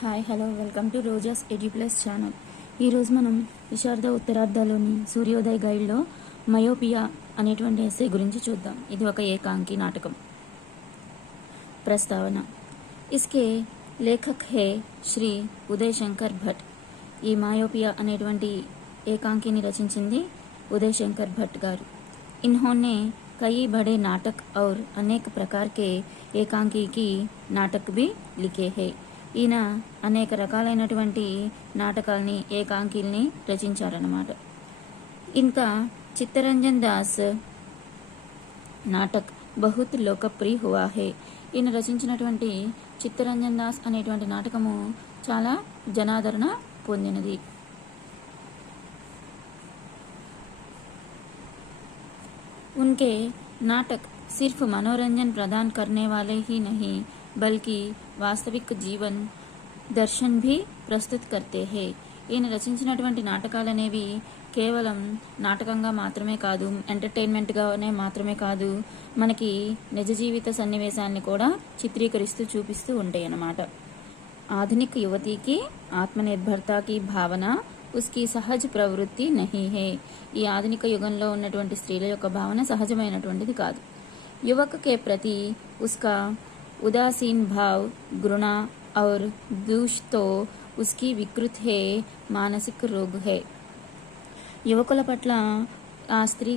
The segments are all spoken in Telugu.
Hi hello welcome to Roja's Eduplus channel. ఈరోజు మనం విశారద ఉత్తరార్ధలోని సూర్యోదయ గైడ్లో మయోపియా అనేటువంటి ఎస్సే గురించి చూద్దాం. ఇది ఒక ఏకాంకి నాటకం. ప్రస్తావన. ఇస్కే లేఖక్ హే శ్రీ ఉదయ్ శంకర్ భట్. ఈ మయోపియా అనేటువంటి ఏకాంకిని రచించింది ఉదయ్ శంకర్ భట్ గారు. इन्होंने कई बड़े नाटक और अनेक प्रकार के एकांकी की नाटक भी लिखे हैं. ఈయన అనేక రకాలైనటువంటి నాటకాల్ని ఏకాంకిల్ని రచించారన్నమాట. ఇంకా చిత్తరంజన్ దాస్ నాటక్ బహుత్ లోకప్రియ హువా హే. ఈయన రచించినటువంటి చిత్తరంజన్ దాస్ అనేటువంటి నాటకము చాలా జనాదరణ పొందినది. उनके नाटक सिर्फ मनोरंजन प्रदान करने वाले ही नहीं बल्कि वास्तविक जीवन दर्शन भी प्रस्तुत करते हैं. ఈయన రచించినటువంటి నాటకాలు అనేవి కేవలం నాటకంగా మాత్రమే కాదు, ఎంటర్టైన్మెంట్గానే మాత్రమే కాదు, మనకి నిజ జీవిత సన్నివేశాన్ని కూడా చిత్రీకరిస్తూ చూపిస్తూ ఉంటాయి అన్నమాట. ఆధునిక యువతికి ఆత్మనిర్భరతకి భావన ఉస్కి సహజ ప్రవృత్తి నహీ హే. ఈ ఆధునిక యుగంలో ఉన్నటువంటి స్త్రీల యొక్క భావన సహజమైనటువంటిది కాదు. యువక కే ప్రతి ఉస్కా ఉదాసీన్ భావ్ घृణ और द्वेष तो उसकी विकृत है మానసిక రోగ్ హే. యువకుల పట్ల ఆ స్త్రీ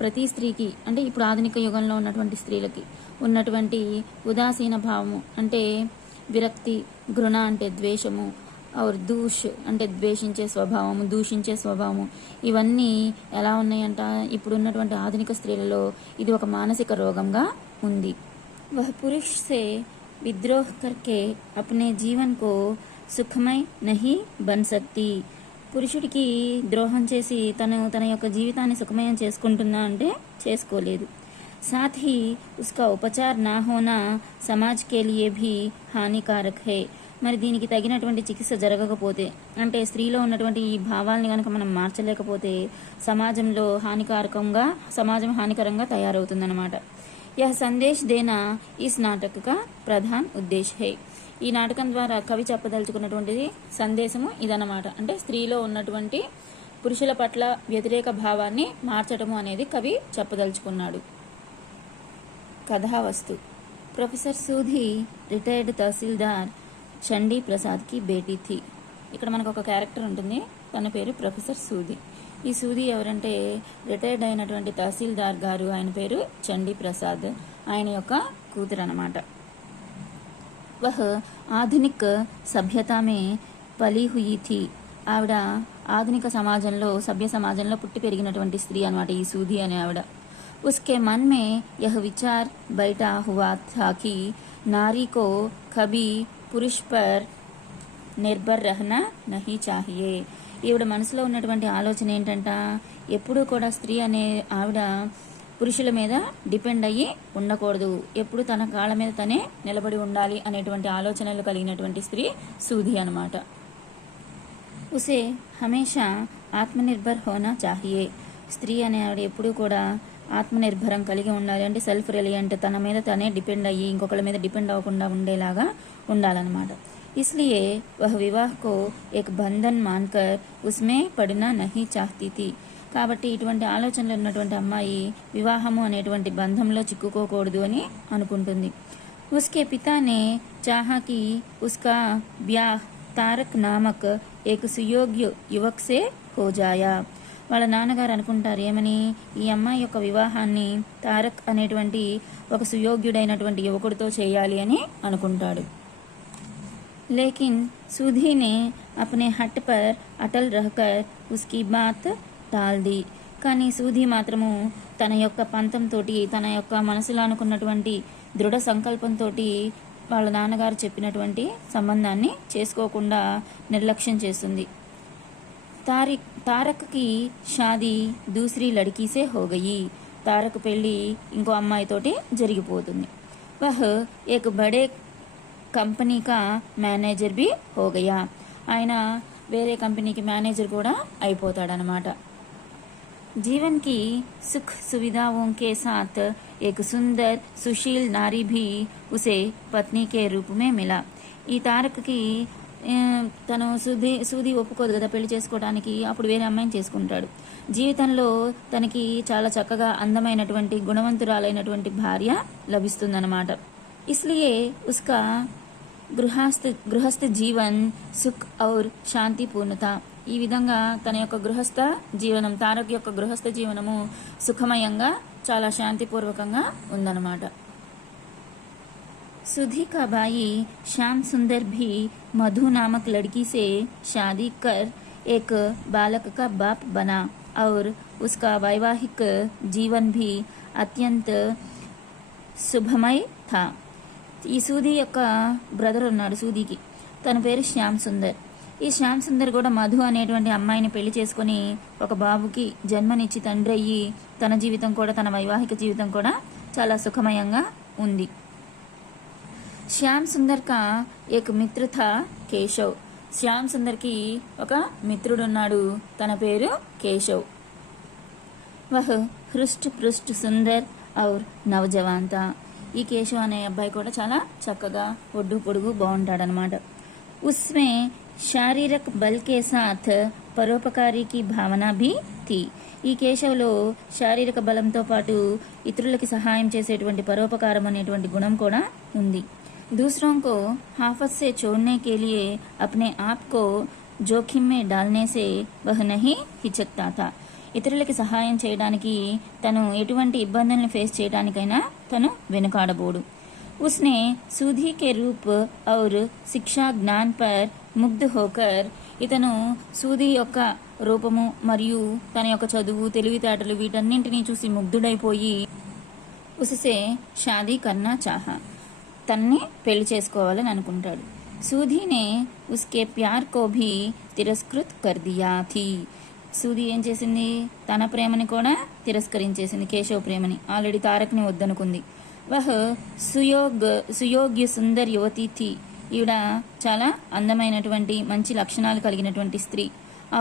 ప్రతి స్త్రీకి అంటే ఇప్పుడు ఆధునిక యుగంలో ఉన్నటువంటి స్త్రీలకి ఉన్నటువంటి ఉదాసీన భావము అంటే విరక్తి, घृణ అంటే ద్వేషము, और దూష్ అంటే ద్వేషించే స్వభావము, దూషించే స్వభావము, ఇవన్నీ ఎలా ఉన్నాయంట ఇప్పుడు ఉన్నటువంటి ఆధునిక స్త్రీలలో ఇది ఒక మానసిక రోగంగా ఉంది. वह पुरुष से विद्रोह करके अपने जीवन को सुखमय नहीं बन सकती. పురుషుడికి ద్రోహం చేసి తన యొక్క జీవితాన్ని సుఖమయం చేసుకుంటుందా అంటే చేసుకోలేదు. साथ ही उसका उपचार ना होना समाज के लिए भी हानिकारक है. మరి దీనికి తగినటువంటి చికిత్స జరగకపోతే అంటే స్త్రీలో ఉన్నటువంటి ఈ భావాల్ని కనుక మనం మార్చలేకపోతే సమాజం హానికరంగా తయారవుతుందన్నమాట. యహ సందేశ్ దేనా ఇస్ నాటక కా ప్రధాన ఉద్దేశ్ హై. ఈ నాటకం ద్వారా కవి చెప్పదలుచుకున్నటువంటిది సందేశము ఇదన్నమాట. అంటే స్త్రీలో ఉన్నటువంటి పురుషుల పట్ల వ్యతిరేక భావాన్ని మార్చటము అనేది కవి చెప్పదలుచుకున్నాడు. కథావస్తు. ప్రొఫెసర్ సూధి రిటైర్డ్ తహసీల్దార్ చండీ ప్రసాద్కి బేటీ థీ. ఇక్కడ మనకు ఒక క్యారెక్టర్ ఉంటుంది, తన పేరు ప్రొఫెసర్ సూది. ఈ సూది ఎవరంటే రిటైర్డ్ అయినటువంటి తహసీల్దార్ గారు, ఆయన పేరు చండీ ప్రసాద్, ఆయన యొక్క కూతురు అన్నమాట. వహ్ ఆధునిక సభ్యతమే పలి హుయి థీ. ఆవిడ ఆధునిక సమాజంలో సభ్య సమాజంలో పుట్టి పెరిగినటువంటి స్త్రీ అన్నమాట ఈ సూది అనే ఆవిడ. उसके मन में यह विचार बैठा हुआ था कि नारी को कभी పురుష్ పర్ నిర్భర్ రహనా నహీ చాహియే. ఈవిడ మనసులో ఉన్నటువంటి ఆలోచన ఏంటంట, ఎప్పుడూ కూడా స్త్రీ అనే ఆవిడ పురుషుల మీద డిపెండ్ అయ్యి ఉండకూడదు, ఎప్పుడు తన కాళ్ళ మీద తనే నిలబడి ఉండాలి అనేటువంటి ఆలోచనలు కలిగినటువంటి స్త్రీ సూది అనమాట. ఉసే హమేషా ఆత్మనిర్భర్ హోనా చాహియే. స్త్రీ అనే ఆవిడ ఎప్పుడూ కూడా ఆత్మనిర్భరం కలిగి ఉండాలి, అంటే సెల్ఫ్ రిలయంట్, తన మీద తనే డిపెండ్ అయ్యి ఇంకొకరి మీద డిపెండ్ అవ్వకుండా ఉండేలాగా ఉండాలన్నమాట. इसलिए वह विवाह को एक बंधन मानकर उसमें पड़ना नहीं चाहती थी. కాబట్టి ఇటువంటి ఆలోచనలు ఉన్నటువంటి అమ్మాయి వివాహము అనేటువంటి బంధంలో చిక్కుకోకూడదు అని అనుకుంటుంది. उसके पिता ने चाहा कि उसका ब्याह तारक नामक एक सुयोग्य युवक से हो जाया. వాళ్ళ నాన్నగారు అనుకుంటారు ఏమని, ఈ అమ్మాయి యొక్క వివాహాన్ని తారక్ అనేటువంటి ఒక సుయోగ్యుడైనటువంటి యువకుడితో చేయాలి అని అనుకుంటాడు. लेकिन सूधी ने अपने हट पर अटल रहकर उसकी बात टाल दी. కానీ సూధి మాత్రము తన యొక్క పంతంతో, తన యొక్క మనసులో అనుకున్నటువంటి దృఢ సంకల్పంతో వాళ్ళ నాన్నగారు చెప్పినటువంటి సంబంధాన్ని చేసుకోకుండా నిర్లక్ష్యం చేస్తుంది. తారక్ కి షాదీ దూసరీ లడ్కీ సే హో గయి. తారక్ పెళ్లి ఇంకో అమ్మాయితోటి జరిగిపోతుంది. వహ్ ఏక్ బడే కంపెనీ కా మేనేజర్ బి హో గయా. ఆయన వేరే కంపెనీకి మేనేజర్ కూడా అయిపోతాడనమాట. जीवन की सुख सुविधाओं के साथ एक सुंदर सुशील नारी भी उसे पत्नी के रूप में मिला. ఈ తారక్కి తను సూది ఒప్పుకోదు కదా పెళ్లి చేసుకోవడానికి. అప్పుడు వేరే అమ్మాయిని చేసుకుంటాడు. జీవితంలో తనకి చాలా చక్కగా అందమైనటువంటి గుణవంతురాలైనటువంటి భార్య లభిస్తుందన్నమాట. ఇస్లియే ఉస్కా గృహస్థ జీవన్ సుఖ్ ఔర్ శాంతి పూర్ణత. ఈ విధంగా తన యొక్క గృహస్థ జీవనం, తారక్ యొక్క గృహస్థ జీవనము సుఖమయంగా చాలా శాంతిపూర్వకంగా ఉందన్నమాట. सुधी का भाई श्याम सुंदर भी मधु नामक लड़की से शादी कर एक बालक का बाप बना और उसका वैवाहिक जीवन भी अत्यंत శుభమై థా. ఈ సూది యొక్క బ్రదర్ ఉన్నాడు సూదికి, తన పేరు శ్యామ్ సుందర్. ఈ శ్యామ్ సుందర్ కూడా మధు అనేటువంటి అమ్మాయిని పెళ్లి చేసుకుని ఒక బాబుకి జన్మనిచ్చి తండ్రి అయ్యి తన జీవితం కూడా, తన వైవాహిక జీవితం కూడా చాలా సుఖమయంగా ఉంది. శ్యామ్ సుందర్ కా ఏక్ మిత్ర థా కేశవ్. శ్యామ్ సుందర్కి ఒక మిత్రుడున్నాడు, తన పేరు కేశవ్. వహ్ హృష్ట్ పృష్ట్ సుందర్ ఔర్ నవజవాన్ థా. ఈ కేశవ్ అనే అబ్బాయి కూడా చాలా చక్కగా ఒడ్డు పొడుగు బాగుంటాడనమాట. ఉస్మే శారీరక్ బల్ కే సాథ్ పరోపకారీ కి భావన భీ థీ. ఈ కేశవ్లో శారీరక బలంతో పాటు ఇతరులకి సహాయం చేసేటువంటి పరోపకారం అనేటువంటి గుణం కూడా ఉంది. दूसरों को आफत से छोड़ने के लिए अपने आप को जोखिम में डालने से वह नहीं हिचकता था. ఇతరులకి సహాయం చేయడానికి, తను ఎటువంటి ఇబ్బందులను ఫేస్ చేయడానికైనా తను వెనుకాడబోడు. उसने सूधी के रूप और शिक्षा ज्ञान पर मुग्ध होकर, ఇతను సూది యొక్క రూపము మరియు తన యొక్క చదువు, తెలివితేటలు వీటన్నింటినీ చూసి ముగ్ధుడైపోయి उससे शादी करना चाहा, తన్ని పెళ్లి చేసుకోవాలని అనుకుంటాడు. సూదీనే ఉస్కే ప్యార్ కో భీ తిరస్కృత్ కర్ దియా థీ. సూది ఏం చేసింది, తన ప్రేమని కూడా తిరస్కరించేసింది, కేశవ్ ప్రేమని. ఆల్రెడీ తారక్ని వద్దనుకుంది. వహ్ సుయోగ్య సుందర్ యువతి థీ. ఈవిడ చాలా అందమైనటువంటి మంచి లక్షణాలు కలిగినటువంటి స్త్రీ.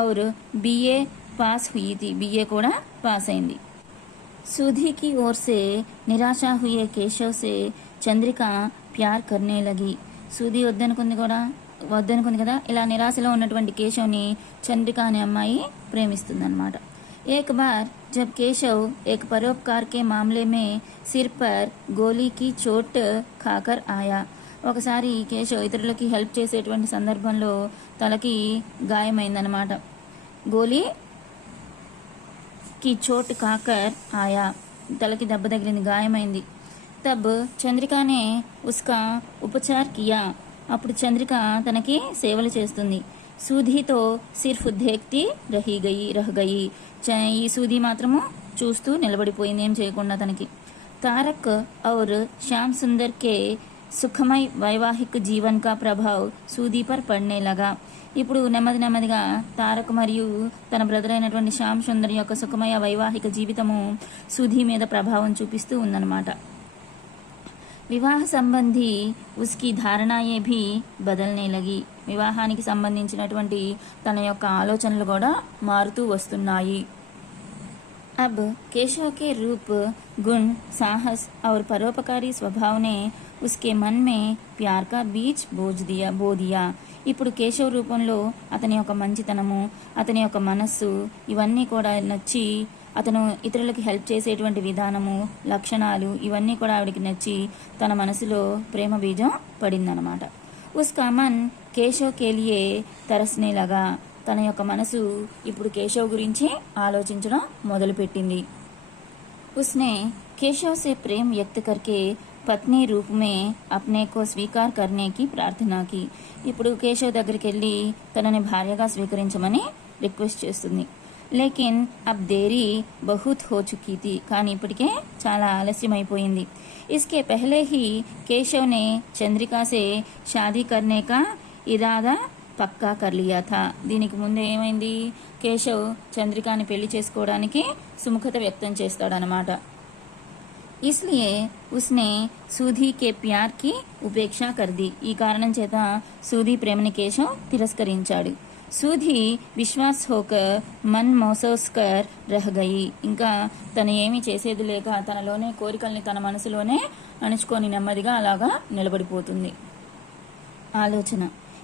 ఔర్ బిఏ పాస్ హుయి థీ. బిఏ కూడా పాస్ అయింది. सूधी की ओर से निराशा हुए केशव से చంద్రిక ప్యార్ కర్నే లగి. సూది వద్దనుకుంది కదా, ఇలా నిరాశలో ఉన్నటువంటి కేశవ్ని చంద్రిక అనే అమ్మాయి ప్రేమిస్తుందన్నమాట. ఏక్ బార్ జబ్ కేశవ్ ఏక్ పరోపకార్ కే మామ్లే మే సిర్ పర్ గోలీ కి చోట్ ఖాకర్ ఆయా. ఒకసారి కేశవ్ ఇతరులకి హెల్ప్ చేసేటువంటి సందర్భంలో తలకి గాయమైందన్నమాట. గోలీ కి చోట్ కాకర్ ఆయా, తలకి దెబ్బ తగిలింది, గాయమైంది. Thumb చంద్రికానే ఉస్కా ఉపచార్ Kia. అప్పుడు చంద్రిక తనకి సేవలు చేస్తుంది. సూదితో సిర్ఫ్ దేఖ్తి రహ్ గయి. ఈ సూది మాత్రము చూస్తూ నిలబడిపోయింది, ఏం చేయకుండా తనకి. తారక్ ఔర్ శ్యామ్ సుందర్ కే సుఖమై వైవాహిక జీవన్ కా ప్రభావ్ సూది పర్ పడ్నే లగా. ఇప్పుడు నెమ్మదిగా తారక్ మరియు తన బ్రదర్ అయినటువంటి శ్యామ్ సుందర్ యొక్క సుఖమయ వైవాహిక జీవితము సూది మీద ప్రభావం చూపిస్తూ ఉందన్నమాట. వివాహ సంబంధి ఉస్కి ధారణాయే భీ బదల్నే లగి. వివాహానికి సంబంధించినటువంటి తన యొక్క ఆలోచనలు కూడా మారుతూ వస్తున్నాయి. अब केशव के रूप, गुण, साहस और परोपकारी स्वभाव ने उसके मन में प्यार का बीज बो दिया. ఇప్పుడు కేశవ్ రూపంలో అతని యొక్క మంచితనము, అతని యొక్క మనస్సు ఇవన్నీ కూడా నచ్చి, అతను ఇతరులకి హెల్ప్ చేసేటువంటి విధానము, లక్షణాలు ఇవన్నీ కూడా ఆవిడికి నచ్చి తన మనసులో ప్రేమ బీజం పడిందనమాట. ఉస్కా మన్ కేశవ్ కేలియే తరస్నే లగా. తన యొక్క మనసు ఇప్పుడు కేశవ్ గురించి ఆలోచించడం మొదలుపెట్టింది. ఉస్నే కేశవ్ సే ప్రేమ్ వ్యక్త కర్కే పత్ని రూప్ మే అప్నే కో స్వీకార్ కర్నేకి ప్రార్థనాకి. ఇప్పుడు కేశవ్ దగ్గరికి వెళ్ళి తనని భార్యగా స్వీకరించమని రిక్వెస్ట్ చేస్తుంది. లేకిన్ అబ్ దేరీ బహుత్ హో చుకీ థీ. కానీ ఇప్పటికే చాలా ఆలస్యమైపోయింది. ఇస్కే పెహ్లే హీ కేశవ్ నే చంద్రికా సే షాదీ కర్నే కా ఇరాదా పక్కా కర్ లియా థా. దీనికి ముందే ఏమైంది, కేశవ్ చంద్రికాని పెళ్లి చేసుకోవడానికి సుముఖత వ్యక్తం చేస్తాడనమాట. ఇస్లియే ఉస్నే సూది కే ప్యార్ కి ఉపేక్ష కర్ది. ఈ కారణం చేత సూది ప్రేమని కేశవ్ తిరస్కరించాడు. సూది విశ్వాస్ హోకర్ మన్ మోసోస్కర్ రహ్ గయి. ఇంకా తను ఏమీ చేసేది లేక తనలోనే కోరికల్ని తన మనసులోనే అణుచుకొని నెమ్మదిగా అలాగా నిలబడిపోతుంది. ఆలోచన.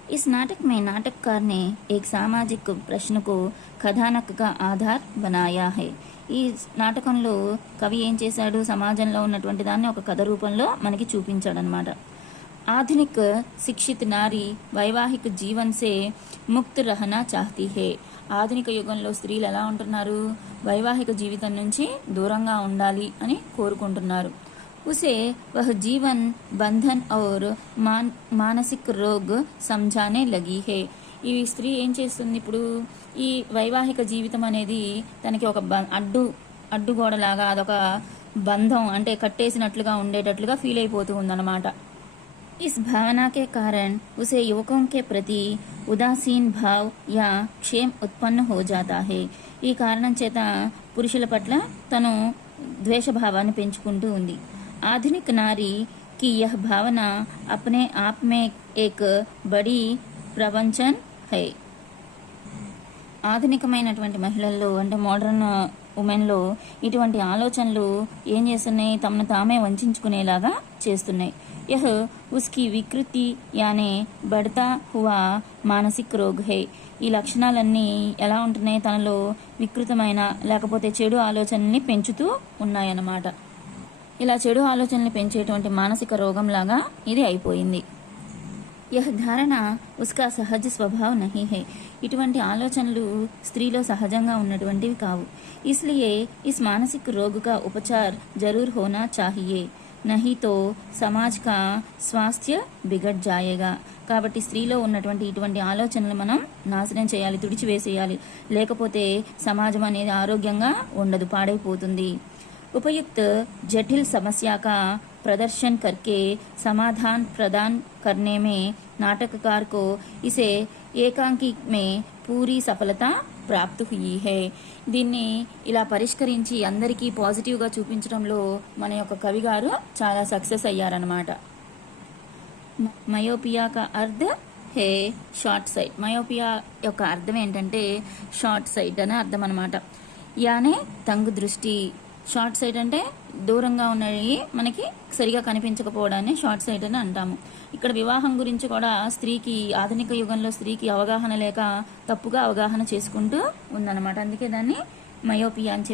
इस नाटक में नाटककार ने एक सामाजिक प्रश्न को कथानक का आधार बनाया है. ఈ నాటకంలో కవి ఏం చేశాడు, సమాజంలో ఉన్నటువంటి దాన్ని ఒక కథ రూపంలో మనకి చూపించాడనమాట. आधुनिक शिक्षित नारी वैवाहिक जीवन से मुक्त रहना चाहती है. ఆధునిక యుగంలో స్త్రీలు ఎలా ఉంటున్నారు, వైవాహిక జీవితం నుంచి దూరంగా ఉండాలి అని కోరుకుంటున్నారు. उसे वह जीवन बंधन और मानसिक रोग समझाने लगी है. ఈ స్త్రీ ఏం చేస్తుంది, ఇప్పుడు ఈ వైవాహిక జీవితం అనేది తనకి ఒక అడ్డుగోడలాగా, అదొక బంధం అంటే కట్టేసినట్లుగా ఉండేటట్లుగా ఫీల్ అయిపోతూ ఉందన్నమాట. इस भावना के कारण उसे युवकों के प्रति उदासीन भाव या क्षेम उत्पन्न हो जाता है. ఈ కారణం చేత పురుషుల పట్ల తను ద్వేషభావాన్ని పెంచుకుంటూ ఉంది. आधुनिक नारी की यह भावना अपने आप में एक बड़ी प्रवंचन है. ఆధునికమైనటువంటి మహిళల్లో అంటే మోడర్న్ ఉమెన్లో ఇటువంటి ఆలోచనలు ఏం చేస్తున్నాయి, తమను తామే వంచుకునేలాగా చేస్తున్నాయి. यह उसकी विकृति यानी बढ़ता हुआ मानसिक रोग है. ఈ లక్షణాలన్నీ ఎలా ఉంటున్నాయి, తనలో వికృతమైన లేకపోతే చెడు ఆలోచనల్ని పెంచుతూ ఉన్నాయన్నమాట. ఇలా చెడు ఆలోచనల్ని పెంచేటువంటి మానసిక రోగంలాగా ఇది అయిపోయింది. यह धारणा उसका सहज स्वभाव नहीं है. ఇటువంటి ఆలోచనలు స్త్రీలో సహజంగా ఉన్నటువంటివి కావు. इसलिए इस मानसिक रोग का उपचार जरूर होना चाहिए, नहीं तो समाज का स्वास्थ्य बिगड़ जाएगा. కాబట్టి స్త్రీలో ఉన్నటువంటి ఇటువంటి ఆలోచనలు మనం నాశనం చేయాలి, తుడిచివేసేయాలి, లేకపోతే సమాజం అనేది ఆరోగ్యంగా ఉండదు, పాడైపోతుంది. उपयुक्त जटिल समस्या का प्रदर्शन करके समाधान प्रदान करने में नाटककार को इसे एकांकी में पूरी सफलता प्राप्त हुई है. దీన్ని ఇలా పరిష్కరించి అందరికీ పాజిటివ్గా చూపించడంలో మన యొక్క కవి గారు చాలా సక్సెస్ అయ్యారనమాట. మయోపియా కా అర్థ హే షార్ట్ సైట్. మయోపియా యొక్క అర్థం ఏంటంటే షార్ట్ సైట్ అని అర్థం అనమాట. యానే తంగు దృష్టి. షార్ట్ సైట్ అంటే దూరంగా ఉన్నవి మనకి సరిగా కనిపించకపోవడాన్ని షార్ట్ సైట్ అని అంటాము. ఇక్కడ వివాహం గురించి కూడా స్త్రీకి ఆధునిక యుగంలో స్త్రీకి అవగాహన లేక తప్పుగా అవగాహన చేసుకుంటూ ఉందన్నమాట. అందుకే దాన్ని మయోపియా అని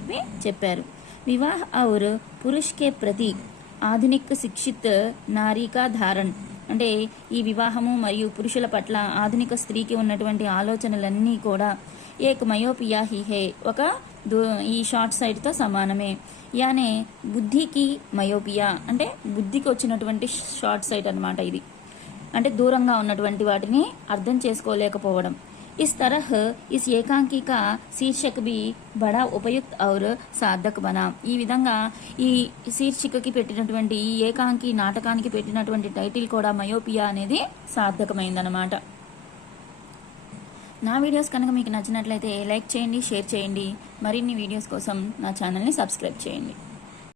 చెప్పారు. వివాహ ఔర్ పురుష్ కే ప్రతి ఆధునిక శిక్షిత్ నారీకా ధారణ్ అంటే ఈ వివాహము మరియు పురుషుల పట్ల ఆధునిక స్త్రీకి ఉన్నటువంటి ఆలోచనలన్నీ కూడా ఏక మయోపియా హీ హే, ఒక ఈ షార్ట్ సైట్తో సమానమే. యానే బుద్ధికి మయోపియా అంటే బుద్ధికి వచ్చినటువంటి షార్ట్ సైట్ అనమాట. ఇది అంటే దూరంగా ఉన్నటువంటి వాటిని అర్థం చేసుకోలేకపోవడం. इस तरह इस एकांकी का शीर्षक भी बड़ा उपयुक्त और साधक बना. ఈ విధంగా ఈ శీర్షికకి పెట్టినటువంటి ఈ ఏకాంకి నాటకానికి పెట్టినటువంటి టైటిల్ కూడా మయోపియా అనేది సార్థకమైందనమాట. నా వీడియోస్ కనుక మీకు నచ్చినట్లయితే లైక్ చేయండి, షేర్ చేయండి. మరిన్ని వీడియోస్ కోసం నా ఛానల్ని సబ్స్క్రైబ్ చేయండి.